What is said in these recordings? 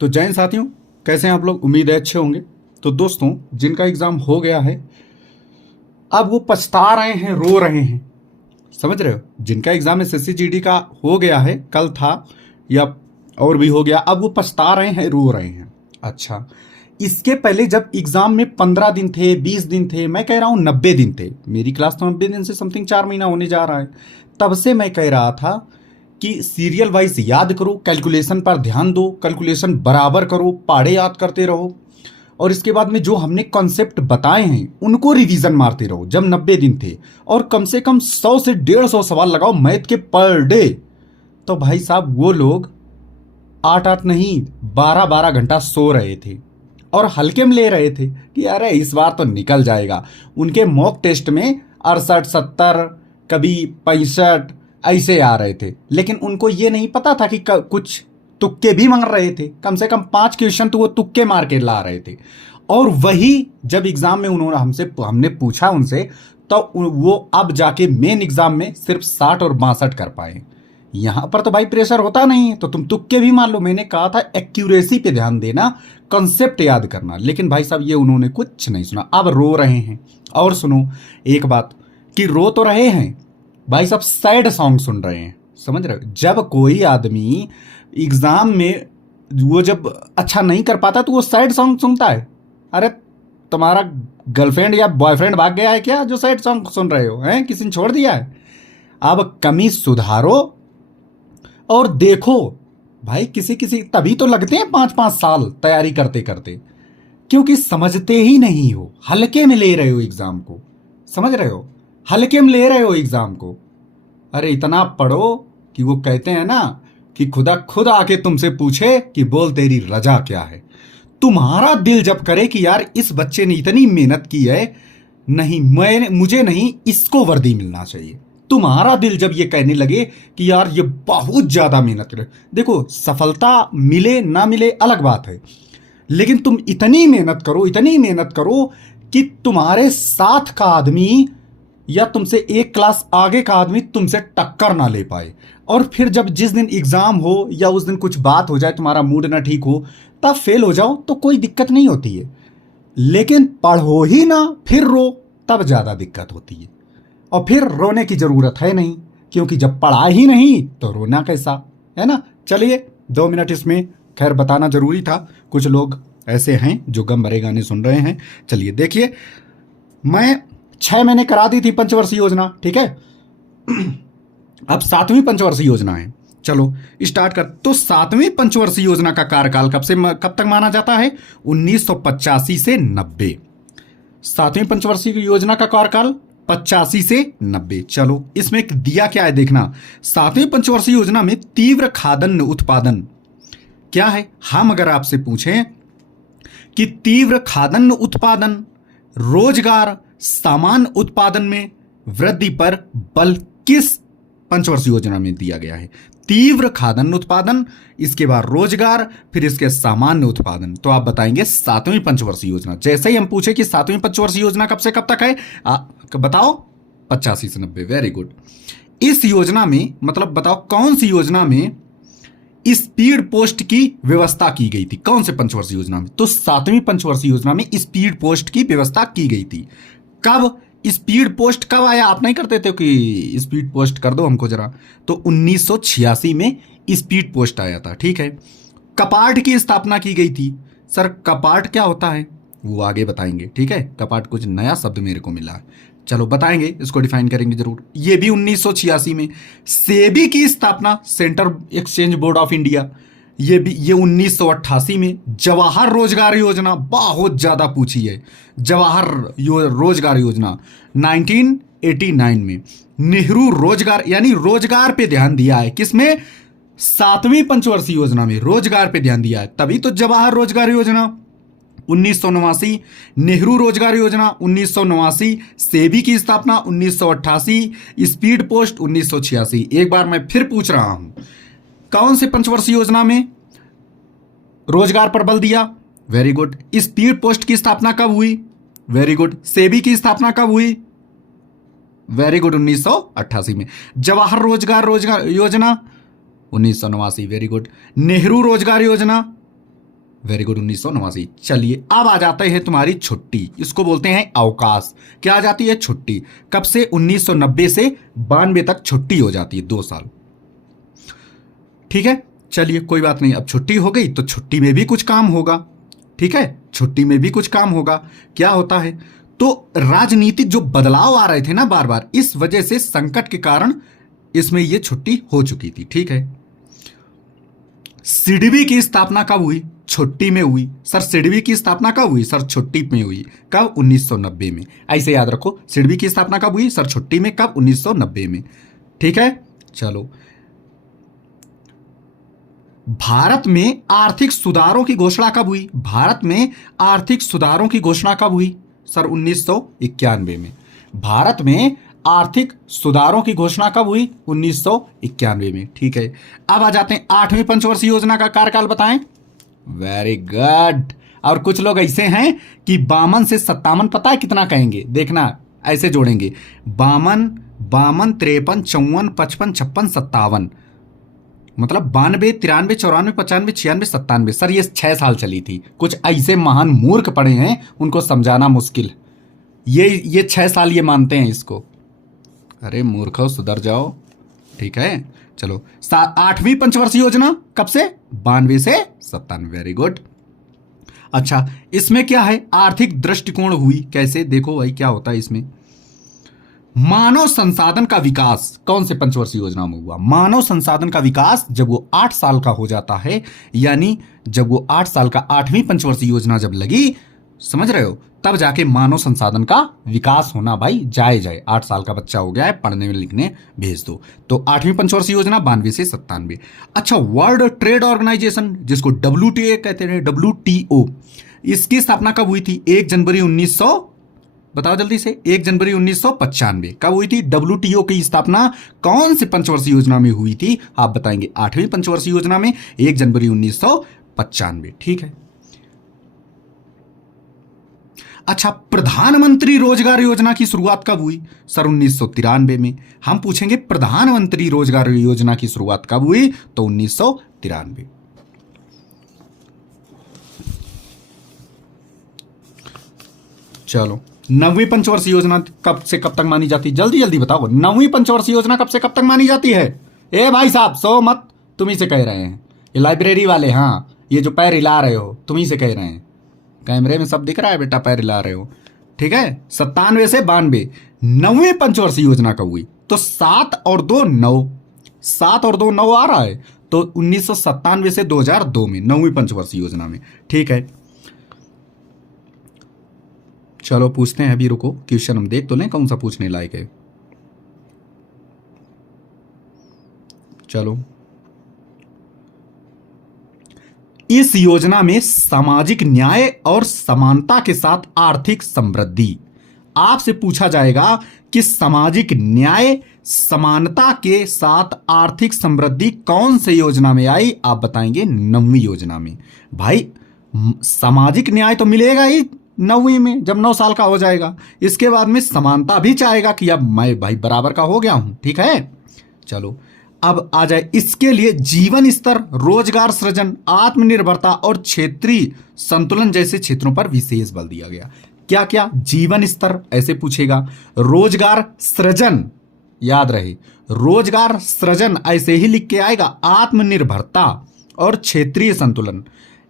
तो जय हिंद साथियों, कैसे हैं आप लोग। उम्मीद है अच्छे होंगे। तो दोस्तों, जिनका एग्ज़ाम हो गया है अब वो पछता रहे हैं, रो रहे हैं। समझ रहे हो। जिनका एग्ज़ाम एसएससी जीडी का हो गया है, कल था या और भी हो गया, अब वो पछता रहे हैं, रो रहे हैं। अच्छा, इसके पहले जब एग्ज़ाम में 15 दिन थे, 20 दिन थे, मैं कह रहा हूँ 90 दिन थे, मेरी क्लास तो 90 दिन से समथिंग 4 महीना होने जा रहा है, तब से मैं कह रहा था कि सीरियल वाइज याद करो, कैलकुलेशन पर ध्यान दो, कैलकुलेशन बराबर करो, पहाड़े याद करते रहो, और इसके बाद में जो हमने कॉन्सेप्ट बताए हैं उनको रिवीजन मारते रहो जब 90 दिन थे, और कम से कम 100 से 150 सवाल लगाओ मैथ के पर डे। तो भाई साहब, वो लोग 8-8 नहीं, 12-12 घंटा सो रहे थे और हल्के में ले रहे थे कि अरे इस बार तो निकल जाएगा। उनके मॉक टेस्ट में 68-70, कभी 65 ऐसे आ रहे थे, लेकिन उनको ये नहीं पता था कि कुछ तुक्के भी मार रहे थे। कम से कम 5 क्वेश्चन तो वो तुक्के मार के ला रहे थे। और वही जब एग्जाम में उन्होंने हमने पूछा उनसे, तो वो अब जाके मेन एग्जाम में सिर्फ 60 और 62 कर पाए। यहां पर तो भाई प्रेशर होता नहीं है, तो तुम तुक्के भी मान लो। मैंने कहा था एक्यूरेसी पे ध्यान देना, कंसेप्ट याद करना, लेकिन भाई साहब ये उन्होंने कुछ नहीं सुना, अब रो रहे हैं। और सुनो एक बात, कि रो तो रहे हैं भाई साहब, सैड सॉन्ग सुन रहे हैं। समझ रहे हो। जब कोई आदमी एग्जाम में वो जब अच्छा नहीं कर पाता तो वो सैड सॉन्ग सुनता है। अरे तुम्हारा गर्लफ्रेंड या बॉयफ्रेंड भाग गया है क्या जो सैड सॉन्ग सुन रहे हो, हैं किसी ने छोड़ दिया है। अब कमी सुधारो और देखो भाई, किसी किसी तभी तो लगते हैं 5-5 साल तैयारी करते करते, क्योंकि समझते ही नहीं हो, हल्के में ले रहे हो एग्जाम को। समझ रहे हो, हल्के में ले रहे हो एग्जाम को। अरे इतना पढ़ो कि वो कहते हैं ना कि खुदा खुद आके तुमसे पूछे कि बोल तेरी रजा क्या है। तुम्हारा दिल जब करे कि यार इस बच्चे ने इतनी मेहनत की है, नहीं मुझे नहीं, इसको वर्दी मिलना चाहिए। तुम्हारा दिल जब ये कहने लगे कि यार ये बहुत ज्यादा मेहनत करे, देखो सफलता मिले ना मिले अलग बात है, लेकिन तुम इतनी मेहनत करो, इतनी मेहनत करो कि तुम्हारे साथ का आदमी या तुमसे एक क्लास आगे का आदमी तुमसे टक्कर ना ले पाए। और फिर जब जिस दिन एग्जाम हो या उस दिन कुछ बात हो जाए, तुम्हारा मूड ना ठीक हो, तब फेल हो जाओ तो कोई दिक्कत नहीं होती है, लेकिन पढ़ो ही ना फिर रो, तब ज्यादा दिक्कत होती है। और फिर रोने की जरूरत है नहीं, क्योंकि जब पढ़ा ही नहीं तो रोना कैसा, है ना। चलिए 2 मिनट इसमें खैर बताना जरूरी था, कुछ लोग ऐसे हैं जो गम भरे गाने सुन रहे हैं। चलिए देखिए, मैं 6 महीने करा दी थी पंचवर्षीय योजना, ठीक है। अब 7वीं पंचवर्षीय योजना है। चलो स्टार्ट कर। तो 7वीं पंचवर्षीय योजना का कार्यकाल कब तक माना जाता है, 1985 से 90। 7वीं पंचवर्षीय योजना का कार्यकाल 85 से 90। चलो इसमें दिया क्या है देखना। 7वीं पंचवर्षीय योजना में तीव्र खाद्यान्न उत्पादन क्या है। हम अगर आपसे पूछें कि तीव्र खाद्यान्न उत्पादन, रोजगार, सामान्य उत्पादन में वृद्धि पर बल किस पंचवर्षीय योजना में दिया गया है। तीव्र खाद्यान्न उत्पादन, इसके बाद रोजगार, फिर इसके सामान्य उत्पादन। तो आप बताएंगे 7वीं पंचवर्षीय योजना। जैसे ही हम पूछे कि 7वीं पंचवर्षीय योजना कब से कब तक है, बताओ 85 से 90। Very good. इस योजना में मतलब बताओ कौन सी योजना में स्पीड पोस्ट की व्यवस्था की गई थी, कौन से पंचवर्षीय योजना में। तो 7वीं पंचवर्षीय योजना में स्पीड पोस्ट की व्यवस्था की गई थी। कब स्पीड पोस्ट कब आया, आप नहीं करते थे कि स्पीड पोस्ट कर दो हमको जरा, तो 1986 में स्पीड पोस्ट आया था, ठीक है। कपाट की स्थापना की गई थी। सर कपाट क्या होता है वो आगे बताएंगे, ठीक है। कपाट कुछ नया शब्द मेरे को मिला है, चलो बताएंगे, इसको डिफाइन करेंगे जरूर। ये भी 1986 में। सेबी की स्थापना, centre exchange board of India, ये 1988 में। जवाहर रोजगार योजना बहुत ज्यादा पूछी है, जवाहर रोजगार योजना 1989 में। नेहरू रोजगार, यानी रोजगार पे ध्यान दिया है किसमें, 7वीं पंचवर्षीय योजना में रोजगार पे ध्यान दिया है, तभी तो जवाहर रोजगार योजना 1989। नेहरू रोजगार योजना 1989। सेबी की स्थापना 1988। Speed post 1986। एक बार मैं फिर पूछ रहा हूं, कौन से पंचवर्षीय योजना में रोजगार पर बल दिया, वेरी गुड। स्पीड पोस्ट की स्थापना कब हुई, वेरी गुड। सेबी की स्थापना कब हुई, वेरी गुड, 1988 में। जवाहर रोजगार योजना 1989, वेरी गुड। नेहरू रोजगार योजना वेरी गुड, 1989। चलिए अब आ जाते हैं तुम्हारी छुट्टी, इसको बोलते हैं अवकाश। क्या आ जाती है? छुट्टी। कब से? 1990 से 92 तक छुट्टी हो जाती है, 2 साल। ठीक है, चलिए कोई बात नहीं। अब छुट्टी हो गई तो छुट्टी में भी कुछ काम होगा। ठीक है, छुट्टी में भी कुछ काम होगा। क्या होता है? तो राजनीतिक जो बदलाव आ रहे थे ना बार बार, इस वजह से संकट के कारण इसमें ये छुट्टी हो चुकी थी। ठीक है, सिडबी की स्थापना कब हुई? छुट्टी में हुई। सर सिडबी की स्थापना कब हुई? सर छुट्टी में हुई। कब? 1990 में। ऐसे याद रखो, सिडबी की स्थापना कब हुई? सर छुट्टी में। कब? 1990 में। ठीक है, चलो। भारत में आर्थिक सुधारों की घोषणा कब हुई? भारत में आर्थिक सुधारों की घोषणा कब हुई? सर 1991 में। भारत में आर्थिक सुधारों की घोषणा कब हुई? 1991 में। ठीक है, अब आ जाते हैं 8वीं पंचवर्षीय योजना का कार्यकाल बताएं। Very good. और कुछ लोग ऐसे हैं कि 52 से 57 पता है कितना कहेंगे? देखना, ऐसे जोड़ेंगे 52, 53, 54, 55, 56, 57, मतलब 92, 93, 94, 95, 96, 97। सर ये 6 साल चली थी। कुछ ऐसे महान मूर्ख पड़े हैं, उनको समझाना मुश्किल। ये 6 साल ये मानते हैं इसको। अरे मूर्खों, सुधर जाओ। ठीक है, चलो। 8वीं पंचवर्षीय योजना कब से? 92 से 97। Very good. अच्छा, इसमें क्या है? आर्थिक दृष्टिकोण हुई। कैसे? देखो भाई क्या होता है इसमें। मानव संसाधन का विकास कौन से पंचवर्षीय योजना में हुआ? मानव संसाधन का विकास जब वो 8 साल का हो जाता है, यानी जब वो 8 साल का 8वीं पंचवर्षीय योजना जब लगी, समझ रहे हो, तब जाके मानव संसाधन का विकास होना। भाई जाए 8 साल का बच्चा हो गया है, पढ़ने में लिखने भेज दो। तो 8वीं पंचवर्षीय योजना 92 से 97। अच्छा, वर्ल्ड ट्रेड ऑर्गेनाइजेशन जिसको WTA कहते हैं, WTO, इसकी स्थापना कब हुई थी? 1 जनवरी 1900, बताओ जल्दी से। 1 जनवरी 1995 कब हुई थी? WTO की स्थापना कौन से पंचवर्षीय योजना में हुई थी? आप बताएंगे 8वीं पंचवर्षीय योजना में, 1 जनवरी 1995। ठीक है। अच्छा, प्रधानमंत्री रोजगार योजना की शुरुआत कब हुई? सर 1993 में। हम पूछेंगे प्रधानमंत्री रोजगार योजना की शुरुआत कब हुई? तो 1993। चलो, 9वीं पंचवर्षीय योजना कब से कब तक मानी जाती है? जल्दी जल्दी बताओ, 9वीं पंचवर्षीय योजना कब से कब तक मानी जाती है? ए भाई साहब, सो मत, तुम ही से कह रहे हैं। ये लाइब्रेरी वाले, हाँ, ये जो पैर हिला रहे हो, तुम ही से कह रहे हैं। कैमरे में सब दिख रहा है बेटा, पैर हिला रहे हो। ठीक है, 97 से 92। 9वीं पंचवर्षीय योजना कब हुई? तो 7 और 2 9, 7 और 2 9 आ रहा है। तो 1997 से 2002 में 9वीं पंचवर्षीय योजना में। ठीक है, चलो पूछते हैं। अभी रुको, क्वेश्चन हम देख तो लें कौन सा पूछने लायक है। चलो, इस योजना में सामाजिक न्याय और समानता के साथ आर्थिक समृद्धि। आपसे पूछा जाएगा कि सामाजिक न्याय समानता के साथ आर्थिक समृद्धि कौन से योजना में आई? आप बताएंगे 9वीं योजना में। भाई सामाजिक न्याय तो मिलेगा ही 9वीं में, जब 9 साल का हो जाएगा। इसके बाद में समानता भी चाहेगा कि अब मैं भाई बराबर का हो गया हूं। ठीक है, चलो अब आ जाए इसके लिए जीवन स्तर, रोजगार सृजन, आत्मनिर्भरता और क्षेत्रीय संतुलन जैसे क्षेत्रों पर विशेष बल दिया गया। क्या क्या? जीवन स्तर ऐसे पूछेगा, रोजगार सृजन, याद रहे रोजगार सृजन ऐसे ही लिख के आएगा, आत्मनिर्भरता और क्षेत्रीय संतुलन,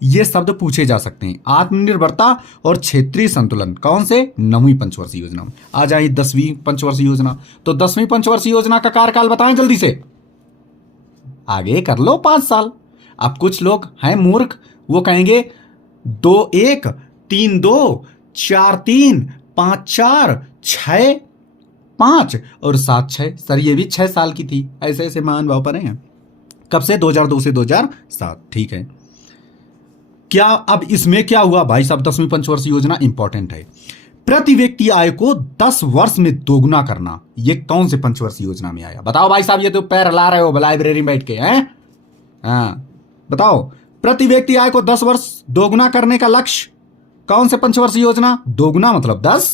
ये शब्द पूछे जा सकते हैं। आत्मनिर्भरता और क्षेत्रीय संतुलन कौन से? 9वीं पंचवर्षीय योजना में। आ जाए 10वीं पंचवर्षीय योजना। तो 10वीं पंचवर्षीय योजना का कार्यकाल बताएं जल्दी से, आगे कर लो 5 साल। अब कुछ लोग हैं मूर्ख, वो कहेंगे 2 1 3 2 4 3 5 4 6 5 और 7 6। सर ये भी 6 साल की थी। ऐसे ऐसे महान भाव पर हैं। कब से? 2002 से 2007। ठीक है, क्या अब इसमें क्या हुआ भाई साहब? 10वीं पंचवर्षीय योजना इंपॉर्टेंट है। प्रति व्यक्ति आय को 10 वर्ष में दोगुना करना, ये कौन से पंचवर्षीय योजना में आया? बताओ भाई साहब, ये तो पैर हिला रहे हो लाइब्रेरी में बैठ के, हैं? हाँ बताओ, प्रति व्यक्ति आय को 10 वर्ष दोगुना करने का लक्ष्य कौन से पंचवर्षीय योजना? दोगुना मतलब 10।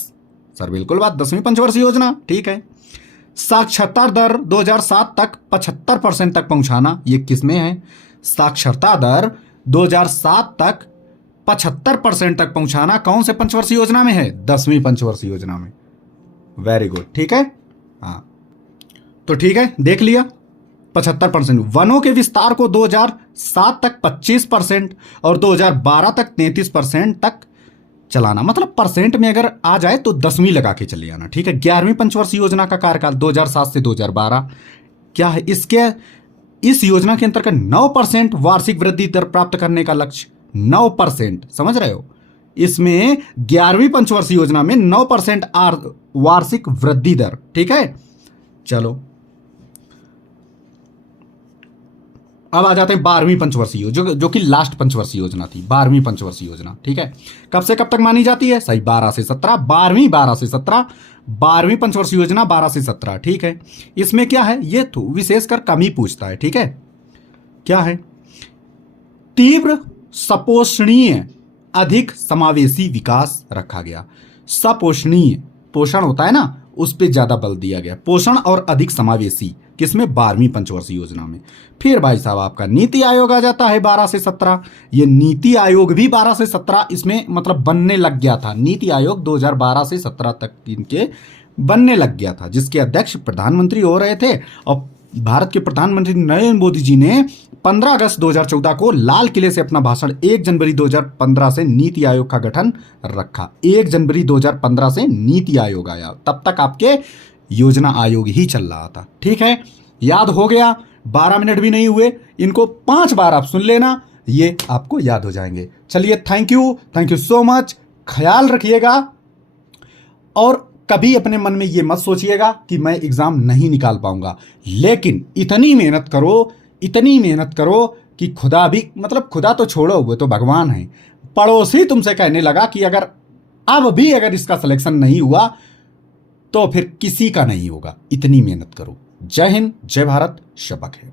सर बिल्कुल बात, 10वीं पंचवर्षीय योजना। ठीक है, साक्षरता दर 2007 तक 75% तक पहुंचाना, ये किसमें है? साक्षरता दर 2007 तक 75% तक पहुंचाना कौन से पंचवर्षीय योजना में है? 10वीं पंचवर्षीय योजना में। वेरी गुड, ठीक है। हाँ, तो ठीक है, देख लिया 75%। वनों के विस्तार को 2007 तक 25% और 2012 तक 33% तक चलाना। मतलब परसेंट में अगर आ जाए तो 10वीं लगा के चले आना, ठीक है। 11वीं पंचवर्षीय योजना का कार्यकाल 2007 से 2012 क्या है? इस योजना के अंतर्गत 9% वार्षिक वृद्धि दर प्राप्त करने का लक्ष्य। 9%, समझ रहे हो? इसमें 11वीं पंचवर्षीय योजना में 9% वार्षिक वृद्धि दर, ठीक है। चलो अब आ जाते हैं 12वीं पंचवर्षीय योजना, जो कि लास्ट पंचवर्षीय योजना थी। 12वीं पंचवर्षीय योजना, ठीक है। कब से कब तक मानी जाती है? सही, 12 से 17। 12 से 17, 12वीं पंचवर्षीय योजना 12 से 17, ठीक है। इसमें क्या है? ये तो विशेषकर कम ही पूछता है, ठीक है। क्या है? तीव्र सपोषणीय अधिक समावेशी विकास रखा गया। सपोषणीय, पोषण होता है ना, उस पे ज्यादा बल दिया गया। पोषण और अधिक समावेशी किसमें? 12वीं पंचवर्षीय योजना में। फिर भाई साहब आपका नीति आयोग आ जाता है 12 से 17। ये नीति आयोग भी 12 से 17 इसमें मतलब बनने लग गया था। नीति आयोग 2012 से 17 तक इनके बनने लग गया था, जिसके अध्यक्ष प्रधानमंत्री हो रहे थे। और भारत के प्रधानमंत्री नरेंद्र मोदी जी ने 15 अगस्त 2014 को लाल किले से अपना भाषण 1 जनवरी 2015 से नीति आयोग का गठन रखा। 1 जनवरी 2015 से नीति आयोग आया, तब तक आपके योजना आयोग ही चल रहा था, ठीक है। याद हो गया? 12 मिनट भी नहीं हुए, इनको 5 बार आप सुन लेना, ये आपको याद हो जाएंगे। चलिए, थैंक यू सो मच। ख्याल रखिएगा और कभी अपने मन में ये मत सोचिएगा कि मैं एग्जाम नहीं निकाल पाऊंगा, लेकिन इतनी मेहनत करो कि खुदा भी, मतलब खुदा तो छोड़ो, वो तो भगवान है, पड़ोसी तुमसे कहने लगा कि अगर इसका सिलेक्शन नहीं हुआ तो फिर किसी का नहीं होगा। इतनी मेहनत करो। जय हिंद, जय भारत, शब्बा खैर।